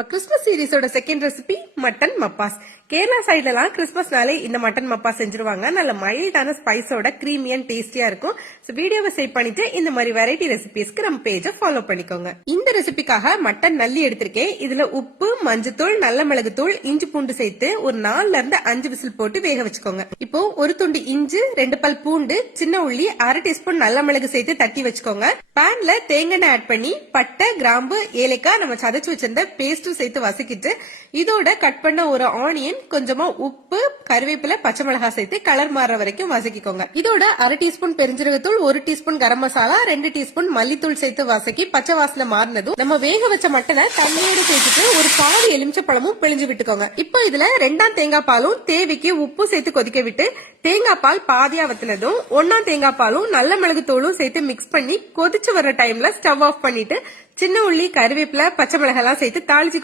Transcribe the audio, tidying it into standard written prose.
நம்ம கிறிஸ்மஸ் சீரிஸோட second recipe mutton mappas. Kerala சைட்ல எல்லாம் கிறிஸ்மஸ்னாலே இந்த மட்டன் மப்பாஸ் செஞ்சிருவாங்க. நல்ல மைல்டான ஸ்பைஸோட கிரீமி அண்ட் டேஸ்டியா இருக்கும். வீடியோவை சேவ் பண்ணிட்டு இந்த மாதிரி வெரைட்டி ரெசிபிஸ்க்கு நம்ம பேஜை ஃபாலோ பண்ணிக்கோங்க. இந்த ரெசிபிக்காக மட்டன் நல்லி எடுத்திருக்கேன். இதுல உப்பு, மஞ்சத்தூள், நல்ல மிளகு தூள், இஞ்சி பூண்டு சேர்த்து ஒரு 4ல இருந்து 5 விசில் போட்டு வேக வச்சுக்கோங்க. இப்போ ஒரு துண்டு இஞ்சி, 2 பல் பூண்டு, சின்ன உள்ளி, 1/2 டீஸ்பூன் நல்ல மிளகு சேர்த்து தட்டி வச்சுக்கோங்க. பேன்ல தேங்காய் ஆட் பண்ணி பட்டை, கிராம்பு, ஏலக்காய் நம்ம சதைச்சு வச்சிருந்த பேஸ்டும் சேர்த்து வதக்கிட்டு இதோட கட் பண்ண ஒரு ஆனியன், கொஞ்சமா உப்பு, கருவேப்பிலை, பச்சை மிளகாய் சேர்த்து கலர் மாற வரைக்கும் வதக்கிக்கோங்க. இதோட 1/2 teaspoon பெருஞ்சீரகத்தூள், 1 teaspoon garam masala, 2 teaspoon மல்லித்தூள் சேர்த்து வதக்கி பச்சை வாசனை மாறினதும் நம்ம வேக வச்ச மட்டனை தண்ணியோட சேர்த்துட்டு ஒரு பாதி எலுமிச்சை பழமும் பிழிஞ்சு விட்டுக்கோங்க. இப்போ இதுல 2ஆம் தேங்காய் பாலும் தேவைக்கு உப்பு சேர்த்து கொதிக்க விட்டு தேங்காய் பால் பாதியா வத்தினதும் 1ஆம் தேங்காய் பாலும் நல்ல மிளகு தூளும் சேர்த்து மிக்ஸ் பண்ணி கொதிச்சு வர்ற டைம்ல ஸ்டவ் ஆஃப் பண்ணிட்டு சின்ன உள்ளி, கருவேப்பிலை, பச்சை மிளகாய் சேர்த்து தாளிச்சு